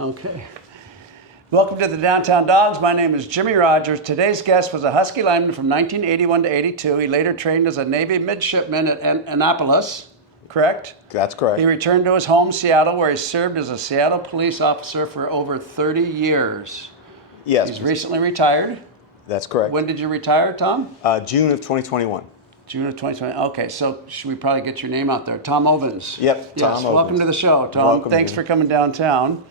Okay. Welcome to the Downtown Dogs. My name is Jimmy Rogers. Today's guest was a Husky lineman from 1981 to 82. He later trained as a Navy midshipman at Annapolis, correct? That's correct. He returned to his home, Seattle, where he served as a Seattle police officer for over 30 years. Yes. He's recently retired. That's correct. When did you retire, Tom? June of 2021. June of 2020. Okay, so should we probably get your name out there? Tom Ovens. Yep, Yes, Tom Ovens. welcome to the show, Tom. Welcome, Thanks Jimmy. for coming downtown.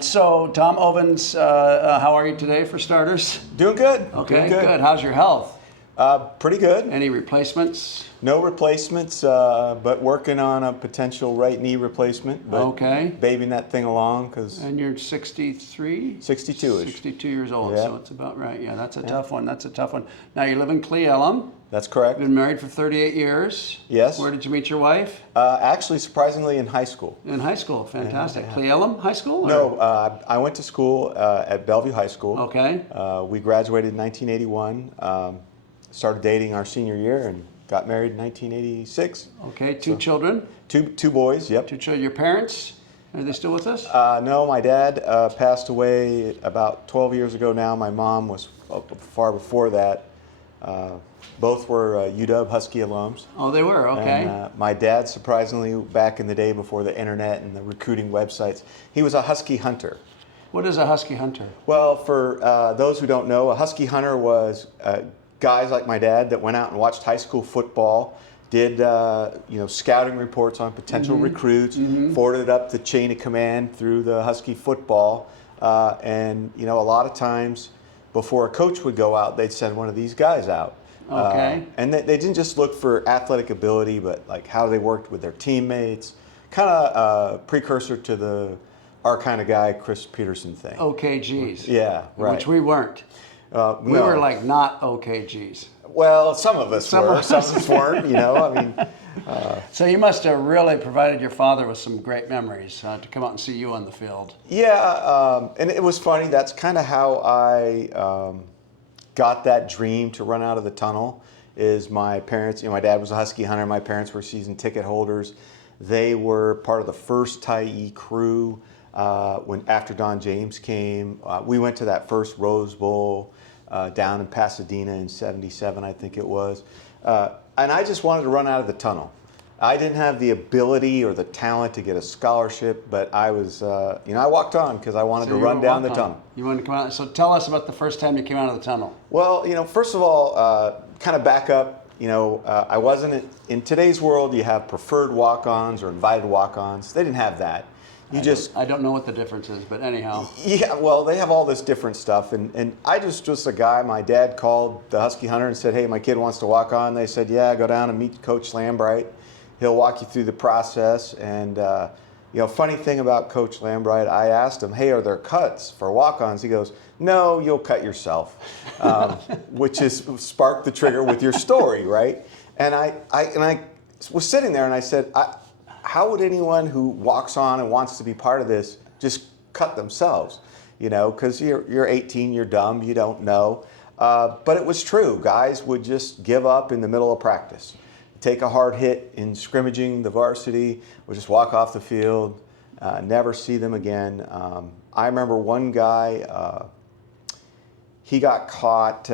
So, Tom Ovens, how are you today, for starters? Doing good. Okay, Doing good. How's your health? Pretty good. Any replacements? No replacements, but working on a potential right knee replacement. But Okay. babying that thing along because And you're 63? 62-ish. 62 years old, Yeah. so it's about right. Yeah, that's a tough one. That's a tough one. Now, you live in Cle Elum. That's correct. Been married for 38 years. Yes. Where did you meet your wife? Actually, surprisingly, in high school. In high school. Fantastic. Cle Elum High School? Or? No, I went to school at Bellevue High School. Okay. We graduated in 1981, started dating our senior year, and got married in 1986. Okay, two children. Two boys, yep. Two children. Your parents, are they still with us? No, my dad passed away about 12 years ago now. My mom was far before that. Both were UW Husky alums. Oh, they were, okay. And, my dad, surprisingly, back in the day before the internet and the recruiting websites, he was a Husky hunter. What is a Husky hunter? Well, for those who don't know, a Husky hunter was guys like my dad that went out and watched high school football, did scouting reports on potential recruits, forwarded up the chain of command through the Husky football, and a lot of times before a coach would go out, they'd send one of these guys out. Okay. And they didn't just look for athletic ability, but like how they worked with their teammates, kind of precursor to our kind of guy, Chris Peterson thing. OKGs. Yeah, right. Which we weren't. We no. were like not OKGs. Well, some of us Some were, of some of us weren't, So you must have really provided your father with some great memories to come out and see you on the field. Yeah, and it was funny. That's kind of how I got that dream to run out of the tunnel. Is my parents, my dad was a Husky hunter. My parents were season ticket holders. They were part of the first Tyee crew after Don James came. We went to that first Rose Bowl down in Pasadena in '77, I think it was. And I just wanted to run out of the tunnel. I didn't have the ability or the talent to get a scholarship, but I was, I walked on because I wanted to run down the tunnel. You wanted to come out. So tell us about the first time you came out of the tunnel. Well, first of all, kind of back up, I wasn't, in today's world, you have preferred walk-ons or invited walk-ons. They didn't have that. I don't know what the difference is, but anyhow. Yeah, well, they have all this different stuff. And I just a guy, my dad called the Husky hunter and said, hey, my kid wants to walk on. They said, yeah, go down and meet Coach Lambright. He'll walk you through the process. And, funny thing about Coach Lambright, I asked him, hey, are there cuts for walk-ons? He goes, no, you'll cut yourself, which is sparked the trigger with your story, right? And I was sitting there and I said, how would anyone who walks on and wants to be part of this just cut themselves? Because you're 18, you're dumb, you don't know. But it was true. Guys would just give up in the middle of practice. Take a hard hit in scrimmaging the varsity, would just walk off the field, never see them again. I remember one guy, he got caught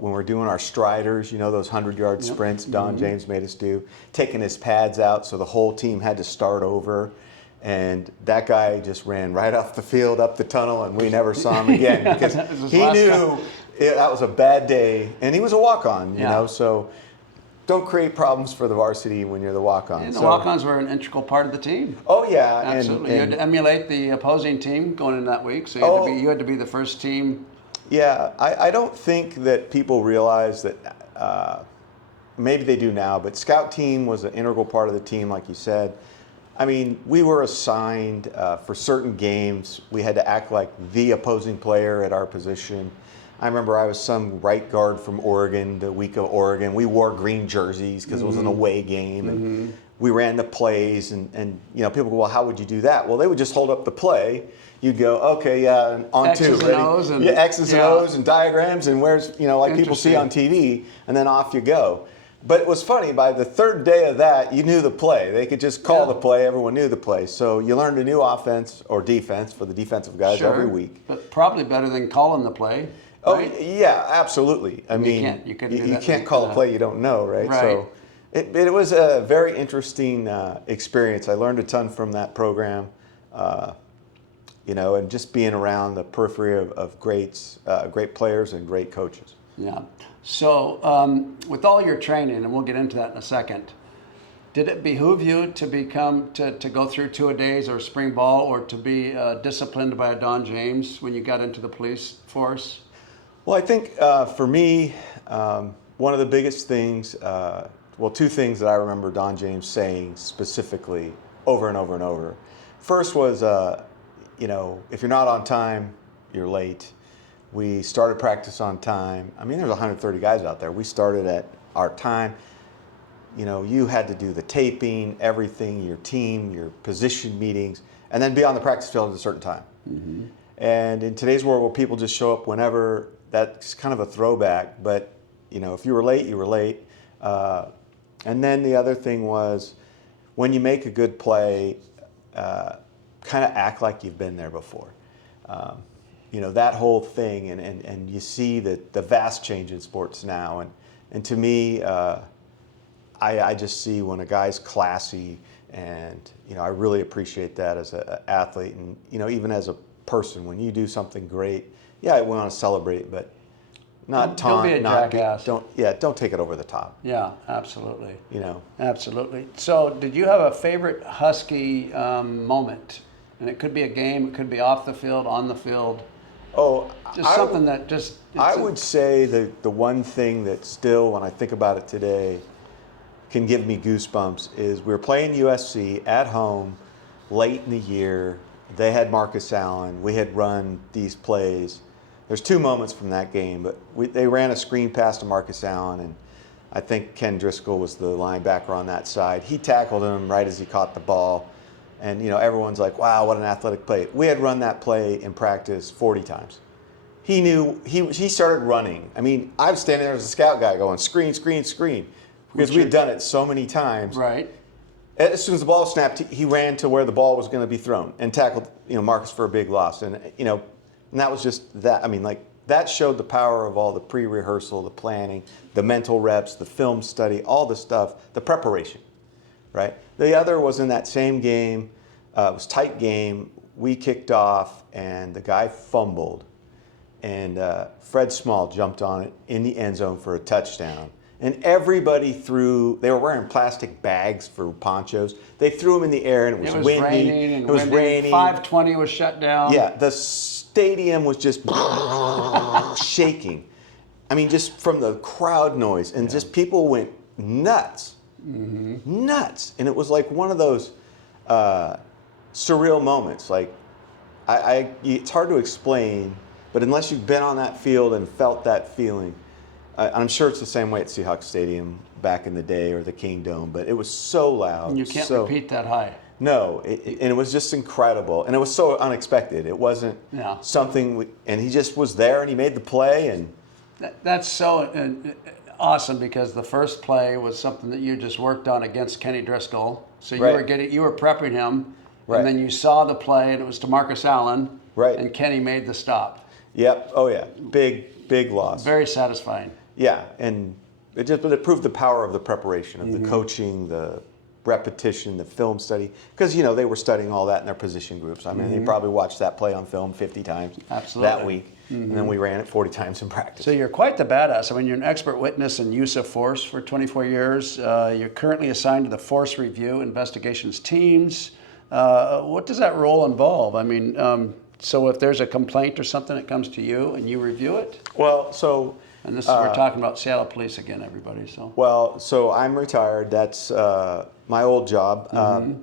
when we were doing our striders, those 100-yard sprints Don James made us do, taking his pads out so the whole team had to start over. And that guy just ran right off the field, up the tunnel, and we never saw him again because he knew that was a bad day. And he was a walk-on, so don't create problems for the varsity when you're the walk-on. And the walk-ons were an integral part of the team. Oh, yeah. Absolutely. You had to emulate the opposing team going in that week, so you had to be the first team. Yeah, I don't think that people realize that, maybe they do now, but scout team was an integral part of the team, like you said. I mean, we were assigned for certain games. We had to act like the opposing player at our position. I remember I was some right guard from Oregon, the week of Oregon. We wore green jerseys because it was an away game. And we ran the plays, and people go, well, how would you do that? Well, they would just hold up the play. You'd go, okay, yeah, and on X's two, and ready? O's and, X's and O's and diagrams and where's, like people see on TV, and then off you go. But it was funny, by the third day of that, you knew the play. They could just call Yeah. the play, everyone knew the play. So you learned a new offense or defense for the defensive guys every week. But probably better than calling the play. Oh, Right? yeah, absolutely. I mean, you couldn't do you that can't in call a- a play you don't know, right? Right. So it was a very interesting experience. I learned a ton from that program, and just being around the periphery of great players and great coaches. Yeah. So with all your training, and we'll get into that in a second, did it behoove you to go through two-a-days or spring ball, or to be disciplined by a Don James when you got into the police force? Well, I think for me, one of the biggest things, two things that I remember Don James saying specifically over and over and over. First was, if you're not on time, you're late. We started practice on time. I mean, there's 130 guys out there. We started at our time. You had to do the taping, everything, your team, your position meetings, and then be on the practice field at a certain time. Mm-hmm. And in today's world where people just show up whenever, that's kind of a throwback. But, if you were late, you were late. And then the other thing was, when you make a good play, kind of act like you've been there before. That whole thing, and you see the vast change in sports now. And to me, I just see when a guy's classy, and I really appreciate that as an athlete, and even as a person, when you do something great, I want to celebrate, but not taunt. Don't be a jackass. Don't take it over the top. Yeah, absolutely. You Absolutely. So, did you have a favorite Husky moment? And it could be a game, it could be off the field, on the field. Oh, Just something that just. I would say the one thing that still, when I think about it today, can give me goosebumps is we were playing USC at home late in the year. They had Marcus Allen. We had run these plays. There's two moments from that game, but they ran a screen pass to Marcus Allen, and I think Ken Driscoll was the linebacker on that side. He tackled him right as he caught the ball. And everyone's like, wow, what an athletic play. We had run that play in practice 40 times. He knew, he started running. I mean, I was standing there as a scout guy going, screen, screen, screen. Because we had done it so many times. Right. As soon as the ball snapped, he ran to where the ball was going to be thrown and tackled, Marcus for a big loss. And, and that was just that. I mean, that showed the power of all the pre-rehearsal, the planning, the mental reps, the film study, all the stuff, the preparation. Right. The other was in that same game. It was a tight game. We kicked off, and the guy fumbled, and Fred Small jumped on it in the end zone for a touchdown. And everybody they were wearing plastic bags for ponchos. They threw them in the air, and it was windy. Raining. It was raining. 5:20 was shut down. Yeah, the stadium was just shaking. I mean, just from the crowd noise, and just people went nuts. Mm-hmm. Nuts. And it was like one of those surreal moments. Like, it's hard to explain, but unless you've been on that field and felt that feeling, I'm sure it's the same way at Seahawks Stadium back in the day, or the King Dome, but it was so loud. And you can't repeat that high. No, and it was just incredible. And it was so unexpected. It wasn't something, and he just was there, and he made the play. And that's so awesome, because the first play was something that you just worked on against Kenny Driscoll. So you were prepping him, and then you saw the play, and it was to Marcus Allen, and Kenny made the stop. Yep. Oh yeah. Big loss. Very satisfying. Yeah, and it proved the power of the preparation, of the coaching, the repetition, the film study, because they were studying all that in their position groups. I mean, they probably watched that play on film 50 times that week, and then we ran it 40 times in practice. So you're quite the badass. I mean, you're an expert witness in use of force for 24 years. You're currently assigned to the Force Review Investigations Teams. What does that role involve? I mean, so if there's a complaint or something that comes to you and you review it? Well, so... And this is, we're talking about Seattle Police again, everybody. So I'm retired. That's my old job.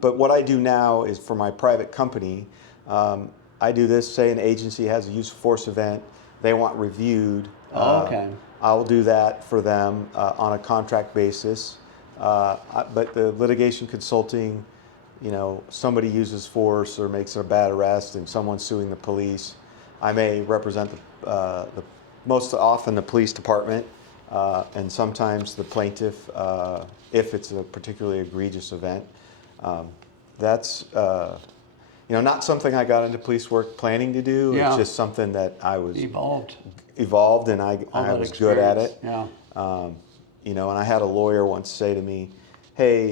But what I do now is for my private company. I do this. Say an agency has a use of force event, they want reviewed. Okay. I'll do that for them on a contract basis. But the litigation consulting, somebody uses force or makes a bad arrest, and someone's suing the police. I may represent the most often the police department and sometimes the plaintiff, if it's a particularly egregious event. That's not something I got into police work planning to do. Yeah. It's just something that I was Evolved, and I that was good at it. Yeah. And I had a lawyer once say to me, "Hey,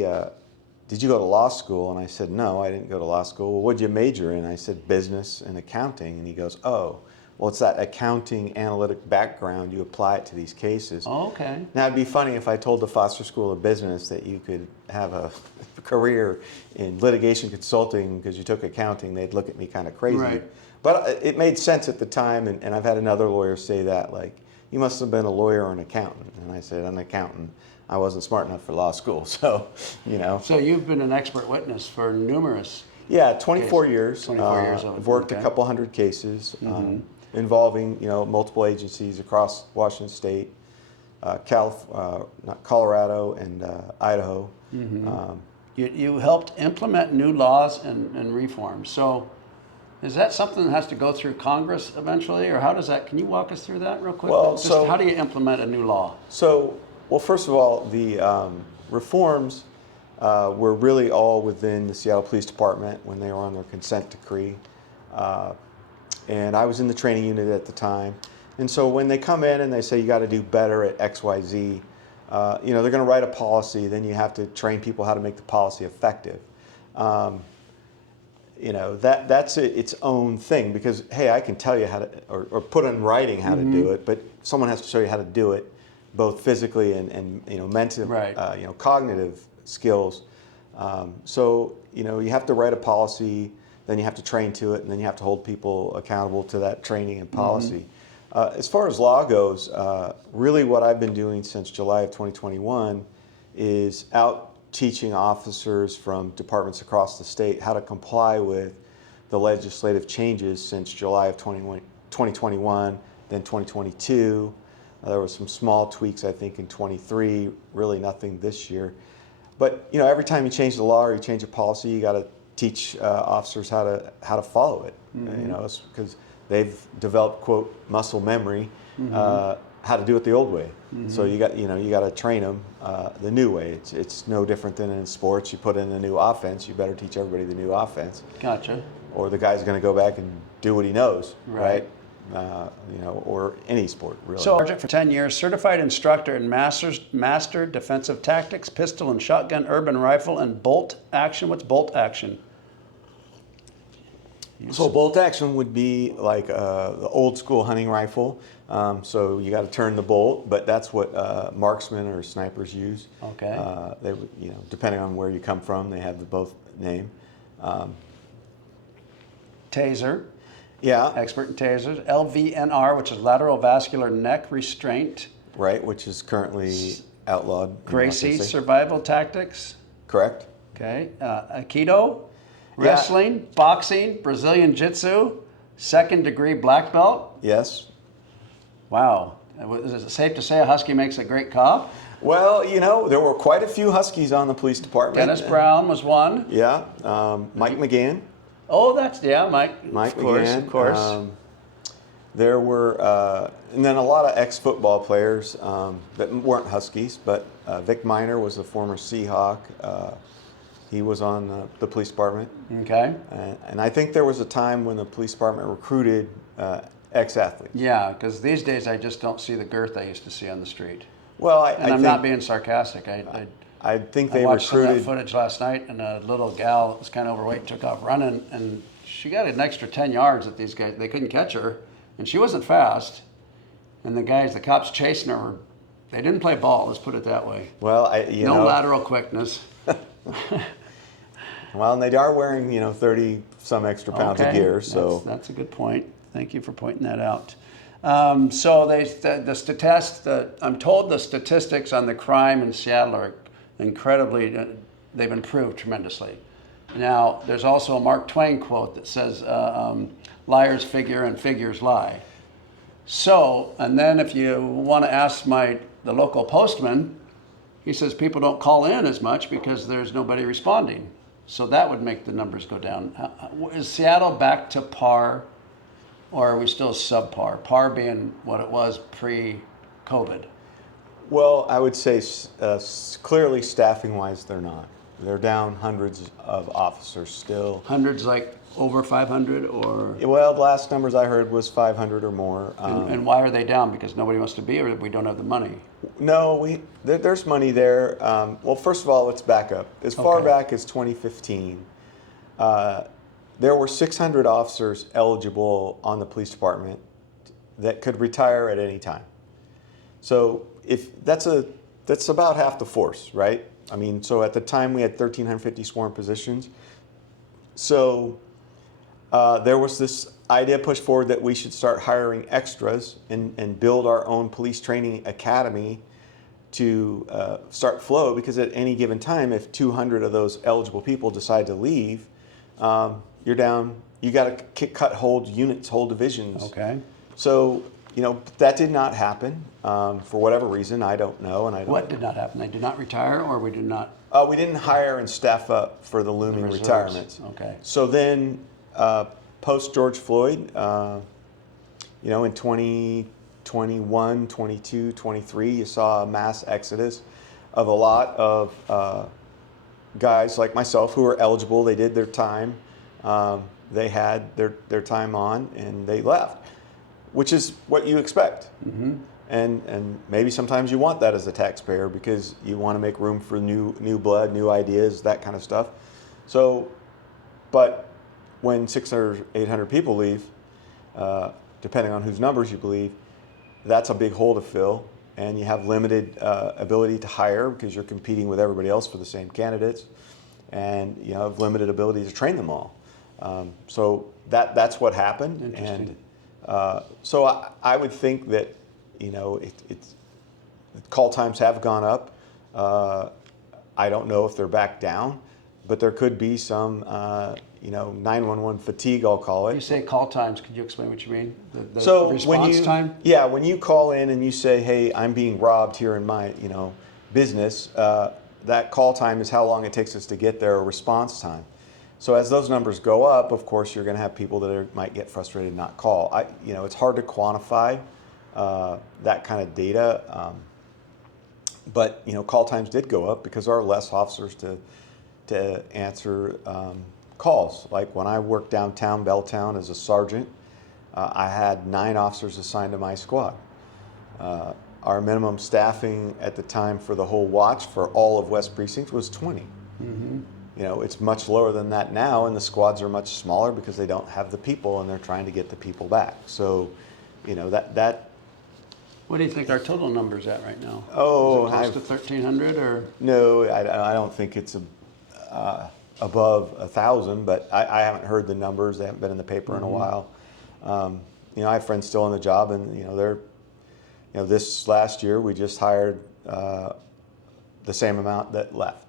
did you go to law school?" And I said, "No, I didn't go to law school." "Well, what'd you major in?" I said, "Business and accounting." And he goes, "Oh, well, it's that accounting analytic background. You apply it to these cases." Oh, okay. Now, it'd be funny if I told the Foster School of Business that you could have a career in litigation consulting because you took accounting. They'd look at me kind of crazy. Right. But it made sense at the time, and I've had another lawyer say that, like, "You must have been a lawyer or an accountant." And I said, "I'm an accountant. I wasn't smart enough for law school." So, So you've been an expert witness for numerous. Yeah, 24 years. 24 years of it, I've worked okay. a couple hundred cases involving, multiple agencies across Washington State, Colorado, and Idaho. You helped implement new laws and reforms. So is that something that has to go through Congress eventually, or how does that? Can you walk us through that real quick? Well, Just how do you implement a new law? Well, first of all, the reforms were really all within the Seattle Police Department when they were on their consent decree. And I was in the training unit at the time. And so when they come in and they say you got to do better at X, Y, Z, they're going to write a policy. Then you have to train people how to make the policy effective. That's its own thing because, hey, I can tell you how to, or put in writing how to do it, but someone has to show you how to do it, both physically and mental, Right. Cognitive skills. You have to write a policy, then you have to train to it, and then you have to hold people accountable to that training and policy. As far as law goes, really what I've been doing since July of 2021 is out teaching officers from departments across the state how to comply with the legislative changes since July of 2021, then 2022. There were some small tweaks, I think, in 23, really nothing this year. But every time you change the law or you change a policy, you got to teach officers how to follow it. Because they've developed, quote, muscle memory, how to do it the old way. So you got to train them the new way. It's no different than in sports. You put in a new offense, you better teach everybody the new offense. Gotcha. Or the guy's going to go back and do what he knows, right? Or any sport, really. So, Sergeant for 10 years, certified instructor in master defensive tactics, pistol and shotgun, urban rifle, and bolt action. What's bolt action? So bolt action would be like the old school hunting rifle. So you got to turn the bolt, but that's what marksmen or snipers use. Okay. They would, depending on where you come from, they have the both name. Taser. Yeah. Expert in tasers. LVNR, which is lateral vascular neck restraint. Right, which is currently outlawed. in Gracie, Washington State. survival tactics. Correct. Okay. Aikido, wrestling, boxing, Brazilian Jiu-Jitsu, second degree black belt. Yes. Wow. Is it safe to say a Husky makes a great cop? Well, there were quite a few Huskies on the police department. Dennis Brown was one. Yeah. Mike McGann. Oh, Mike. Mike of course, McGann. of course. There were, and then a lot of ex-football players that weren't Huskies, but Vic Miner was the former Seahawk. He was on the police department. Okay. And I think there was a time when the police department recruited ex-athletes. Yeah, because these days I just don't see the girth I used to see on the street. Well, I'm not being sarcastic. I think I they watched some of recruited. that footage last night, and a little gal that was kind of overweight took off running, and she got an extra 10 yards at these guys. They couldn't catch her, and she wasn't fast. And the cops chasing her, they didn't play ball, let's put it that way. Well, No lateral quickness. Well, and they are wearing 30 some extra pounds of gear, so that's a good point. Thank you for pointing that out. So I'm told the statistics on the crime in Seattle are incredibly, they've improved tremendously. Now, there's also a Mark Twain quote that says, liars figure and figures lie. So, and then if you want to ask the local postman, he says people don't call in as much because there's nobody responding. So that would make the numbers go down. Is Seattle back to par, or are we still subpar? Par being what it was pre-COVID. Well, I would say clearly staffing-wise, they're not. They're down hundreds of officers still. Hundreds, like over 500, or? Well, the last numbers I heard was 500 or more. And why are they down? Because nobody wants to be, or we don't have the money? No, there's money there. Well, first of all, let's back up. As far Okay. back as 2015, there were 600 officers eligible on the police department that could retire at any time. So if that's about half the force, right? I mean, so at the time we had 1,350 sworn positions. So there was this idea pushed forward that we should start hiring extras and build our own police training academy to start flow, because at any given time, if 200 of those eligible people decide to leave, you're down. You got to cut whole units, whole divisions. Okay. So, that did not happen for whatever reason. I don't know, and I don't. What did not happen? They did not retire, or we did not? We didn't hire and staff up for the looming Reserves. retirements. Okay. So then, post George Floyd, in 2021, 22, 23, you saw a mass exodus of a lot of guys like myself who were eligible. They did their time. They had their time on, and they left, which is what you expect. Mm-hmm. And maybe sometimes you want that as a taxpayer, because you want to make room for new blood, new ideas, that kind of stuff. So, but when 600, 800 people leave, depending on whose numbers you believe, that's a big hole to fill, and you have limited ability to hire because you're competing with everybody else for the same candidates, and you have limited ability to train them all. So that's what happened. Interesting. And so I would think that it's call times have gone up. I don't know if they're back down, but there could be some 911 fatigue, I'll call You it. say call times. Could you explain what you mean? The So response time? Yeah, when you call in and you say, "Hey, I'm being robbed here in my business," that call time is how long it takes us to get there, or response time. So as those numbers go up, of course, you're going to have people that might get frustrated and not call. It's hard to quantify that kind of data, but call times did go up because there are less officers to answer calls. Like when I worked downtown Belltown as a sergeant, I had 9 officers assigned to my squad. Our minimum staffing at the time for the whole watch for all of West Precinct was 20. Mm-hmm. It's much lower than that now, and the squads are much smaller because they don't have the people, and they're trying to get the people back. So, that. What do you think our total number's at right now? Oh, is it close to 1,300, or? No, I don't think it's above 1,000, but I haven't heard the numbers. They haven't been in the paper in a while. I have friends still on the job, and they're, this last year we just hired the same amount that left.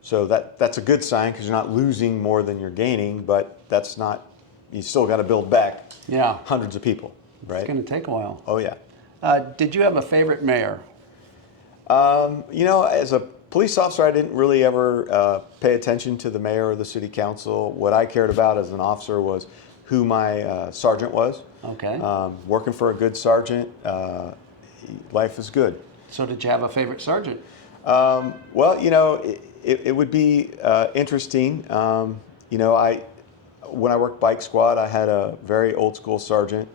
So that's a good sign, because you're not losing more than you're gaining, but that's not. You still got to build back. Yeah. Hundreds of people, right? It's going to take a while. Oh yeah. Did you have a favorite mayor? As a police officer, I didn't really ever pay attention to the mayor or the city council. What I cared about as an officer was who my sergeant was. Okay. Working for a good sergeant, life is good. So did you have a favorite sergeant? Well, it would be interesting. When I worked bike squad, I had a very old school sergeant,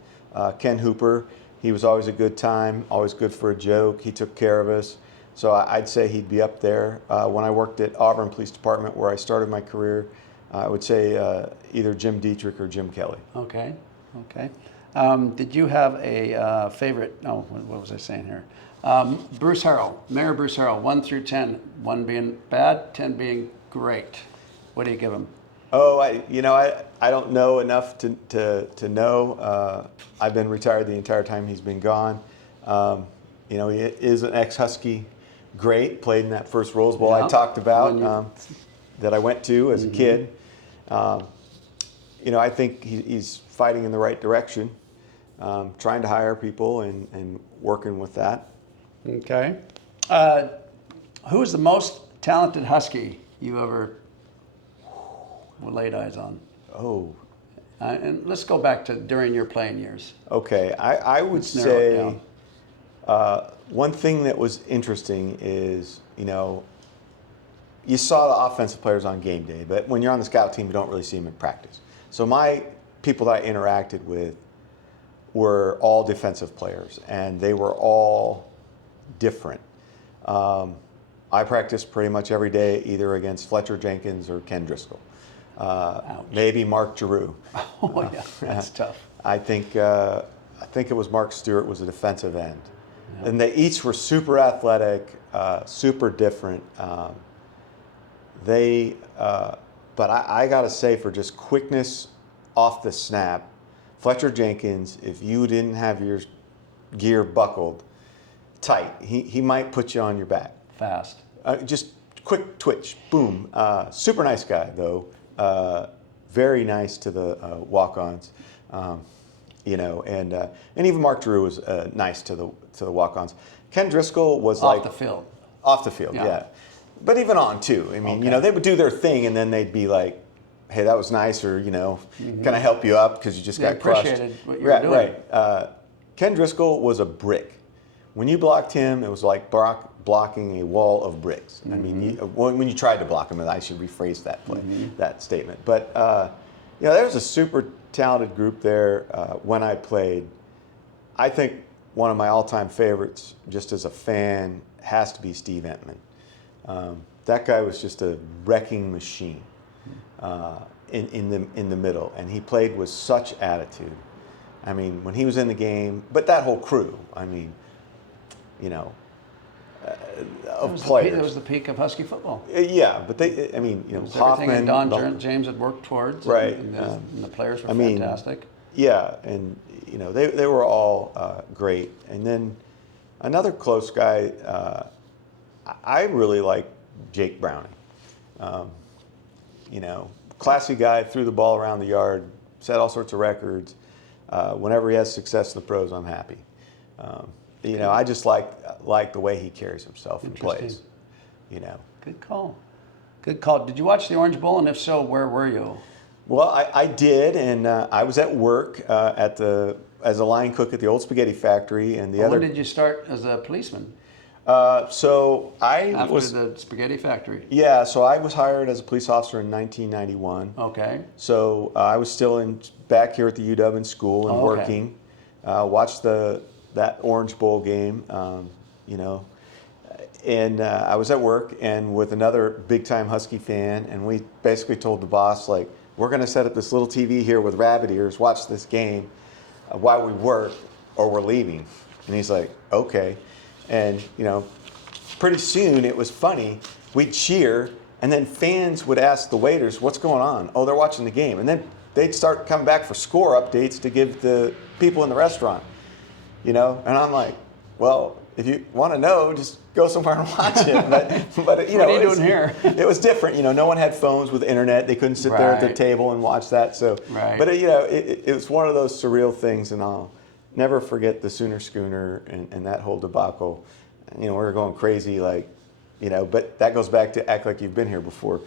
Ken Hooper. He was always a good time, always good for a joke. He took care of us. So I'd say he'd be up there. When I worked at Auburn Police Department, where I started my career, I would say either Jim Dietrich or Jim Kelly. Okay. Did you have a favorite? No, what was I saying here? Bruce Harrell, Mayor Bruce Harrell, 1 through 10, 1 being bad, 10 being great. What do you give him? Oh, I don't know enough to know. I've been retired the entire time he's been gone. He is an ex-Husky great, played in that first Rose Bowl I talked about that I went to as a kid. I think he's fighting in the right direction, trying to hire people and working with that. Okay. Who is the most talented Husky you ever laid eyes on? Oh. And let's go back to during your playing years. Okay. I would Let's narrow it say down. One thing that was interesting is, you saw the offensive players on game day, but when you're on the scout team, you don't really see them in practice. So my people that I interacted with were all defensive players, and they were all different. I practiced pretty much every day, either against Fletcher Jenkins or Ken Driscoll. Maybe Mark Giroux. Oh yeah, that's tough. I think it was Mark Stewart was a defensive end, and they each were super athletic, super different. But I got to say, for just quickness off the snap, Fletcher Jenkins, if you didn't have your gear buckled tight, he might put you on your back. Fast. Just quick twitch, boom. Super nice guy, though. Very nice to the walk-ons. And even Mark Drew was nice to the walk-ons. Ken Driscoll was off the field. Off the field, yeah. But even on too. I mean, they would do their thing, and then they'd be like, "Hey, that was nice," or "Can I help you up because you just got crushed?" Appreciated what you were doing. Right. Ken Driscoll was a brick. When you blocked him, it was like blocking a wall of bricks. I mean, when you tried to block him, I should rephrase that statement. But there was a super talented group there when I played. I think one of my all-time favorites, just as a fan, has to be Steve Entman. That guy was just a wrecking machine in the middle, and he played with such attitude. I mean, when he was in the game, but that whole crew, I mean, of players. It was the peak of Husky football. Yeah, but Hoffman, everything Don James had worked towards, right? And the players were fantastic. Yeah, and they were all great. And then another close guy, I really like Jake Browning. Classy guy, threw the ball around the yard, set all sorts of records. Whenever he has success in the pros, I'm happy. I just like the way he carries himself and plays. Good call. Good call. Did you watch the Orange Bowl, and if so, where were you? Well, I did, and I was at work as a line cook at the old spaghetti factory, and When did you start as a policeman? So I After was the spaghetti factory. Yeah, so I was hired as a police officer in 1991. Okay. So I was still back here at the UW in school and working. Watched that Orange Bowl game, and I was at work and with another big-time Husky fan, and we basically told the boss, like, we're going to set up this little TV here with rabbit ears, watch this game while we work, or we're leaving. And he's like, okay. And, pretty soon it was funny. We'd cheer, and then fans would ask the waiters, what's going on? Oh, they're watching the game. And then they'd start coming back for score updates to give the people in the restaurant, And I'm like, well, if you want to know, just go somewhere and watch it. But what are you doing here? It was different. No one had phones with internet. They couldn't sit there at the table and watch that. So, but it was one of those surreal things, and I'll never forget the Sooner Schooner and that whole debacle. We were going crazy, but that goes back to act like you've been here before.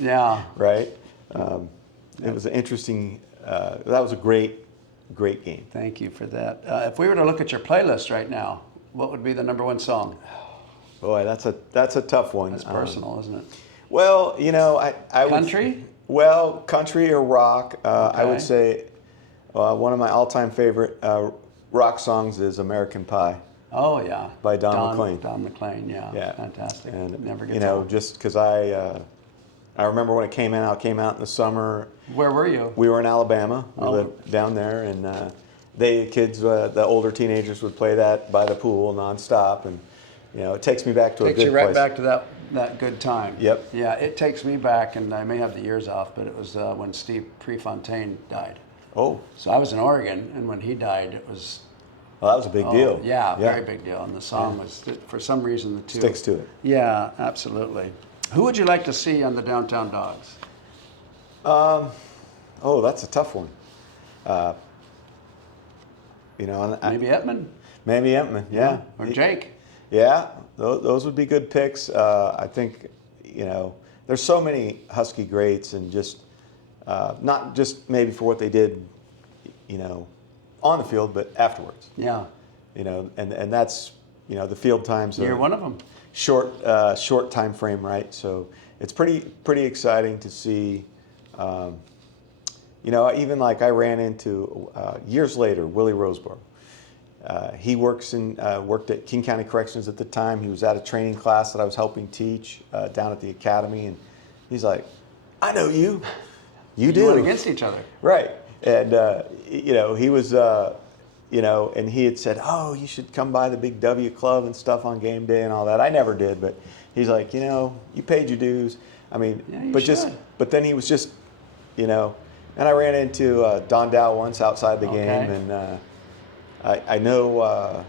Yeah. Right? It was an interesting, that was a great game. Thank you for that. If we were to look at your playlist right now, what would be the number one song? Boy, that's a tough one. That's personal, isn't it? Well, I country? Country or rock. I would say one of my all-time favorite rock songs is "American Pie." Oh yeah. By Don McLean. Don McLean, yeah. Fantastic. And never gets old. Just because I remember when it came out in the summer. Where were you? We were in Alabama. We lived down there, and the older teenagers would play that by the pool nonstop, and it takes me back to a good place. Takes you right back to that good time. Yep. Yeah, it takes me back, and I may have the years off, but it was when Steve Prefontaine died. Oh. So I was in Oregon, and when he died, it was. Well, that was a big deal. Yeah, very big deal. And the song was, for some reason, the two. Sticks to it. Yeah, absolutely. Who would you like to see on the Downtown Dogs? That's a tough one. Maybe Ettman? Maybe Entman, yeah. Or Jake? Yeah, those would be good picks. I think, there's so many Husky greats, and just not just maybe for what they did, on the field, but afterwards. Yeah. and that's, the field times. You're one of them. Short time frame, right? So it's pretty exciting to see. Even like I ran into years later, Willie Roseborough. He worked at King County Corrections at the time. He was at a training class that I was helping teach down at the academy, and he's like, "I know you. You do." You went against each other, right? And he was, and he had said, "Oh, you should come by the Big W Club and stuff on game day and all that." I never did, but he's like, you paid your dues. I mean, yeah, but then he was just, and I ran into Don Dow once outside the game, and I know,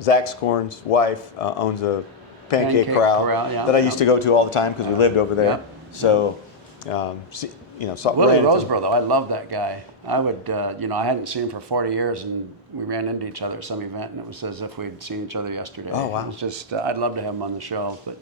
Zach Scorn's wife owns a pancake corral that I used to go to all the time because we lived over there. Yep. So, Willie Roseborough, though, I love that guy. I would, I hadn't seen him for 40 years, and we ran into each other at some event, and it was as if we'd seen each other yesterday. Oh, wow. It was just, I'd love to have him on the show, but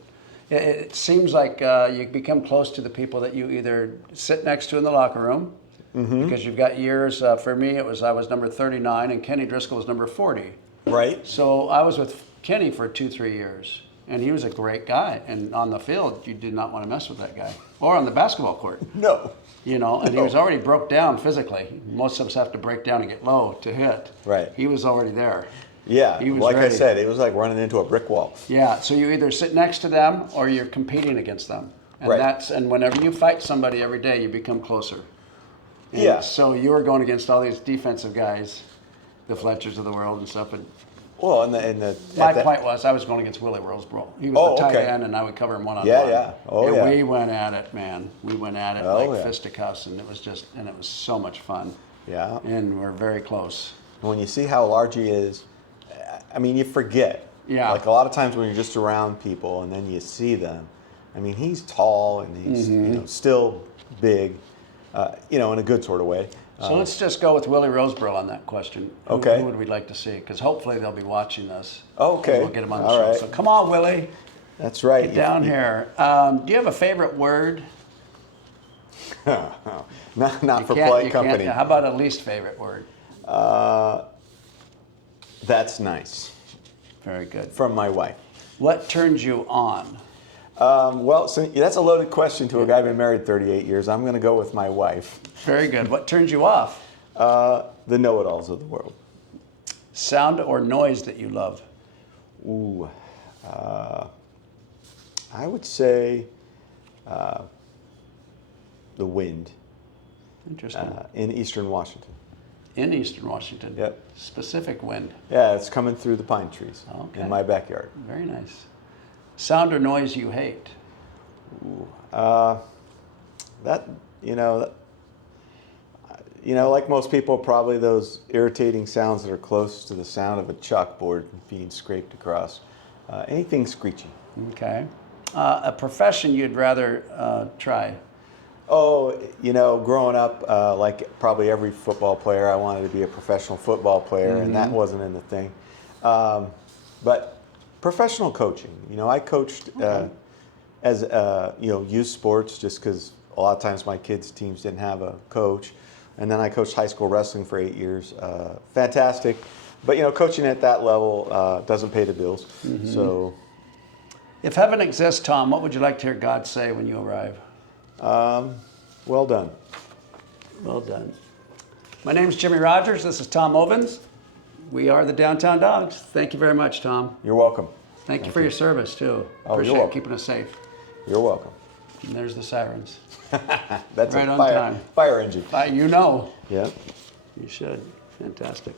it seems like you become close to the people that you either sit next to in the locker room, because you've got years. For me, I was number 39, and Kenny Driscoll was number 40. Right. So I was with Kenny for 2-3 years, and he was a great guy. And on the field, you did not want to mess with that guy, or on the basketball court. No. And he was already broke down physically. Most of us have to break down and get low to hit. Right. He was already there. Yeah, He was like ready. I said, it was like running into a brick wall. Yeah, so you either sit next to them or you're competing against them. And Right. and whenever you fight somebody every day, you become closer. And Yeah. so you were going against all these defensive guys, the Fletchers of the world and stuff. And Well, my point was I was going against Willie Roseborough. He was the tight end, and I would cover him one-on-one. Yeah. Oh, and yeah. we went at it, man. We went at it Oh, like yeah. fisticuffs, and it was so much fun. Yeah. And we're very close. When you see how large he is, I mean, you forget. Yeah. Like a lot of times when you're just around people and then you see them, I mean, he's tall and he's still big, in a good sort of way. So let's just go with Willie Roseborough on that question. Okay. Who would we like to see? Because hopefully they'll be watching us. Okay. We'll get him on the All show. right. So come on, Willie. That's right. Get down here. Do you have a favorite word? Not for polite company. How about a least favorite word? That's nice. Very good. From my wife. What turns you on? So that's a loaded question to a guy who's been married 38 years. I'm going to go with my wife. Very good. What turns you off? The know-it-alls of the world. Sound or noise that you love? Ooh. I would say the wind Interesting. in eastern Washington. In eastern Washington? Yep. Specific wind. Yeah, it's coming through the pine trees Okay. in my backyard. Very nice. Sound or noise you hate? Like most people, probably those irritating sounds that are close to the sound of a chalkboard being scraped across. Anything screechy. Okay. A profession you'd rather try? Oh, growing up, like probably every football player, I wanted to be a professional football player, and that wasn't in the thing. But professional coaching, I coached as youth sports just because a lot of times my kids' teams didn't have a coach, and then I coached high school wrestling for 8 years. Fantastic, but coaching at that level doesn't pay the bills. So, if heaven exists, Tom, what would you like to hear God say when you arrive? well done. Well done. My name is Jimmy Rogers. This is Tom Ovens. We are the Downtown Dogs. Thank you very much, Tom. You're welcome. Thank you for your service, too. Oh, Appreciate you're welcome. keeping us safe. You're welcome. And there's the sirens. That's Right a on fire, time. fire engine. You know. Yeah. You should. Fantastic.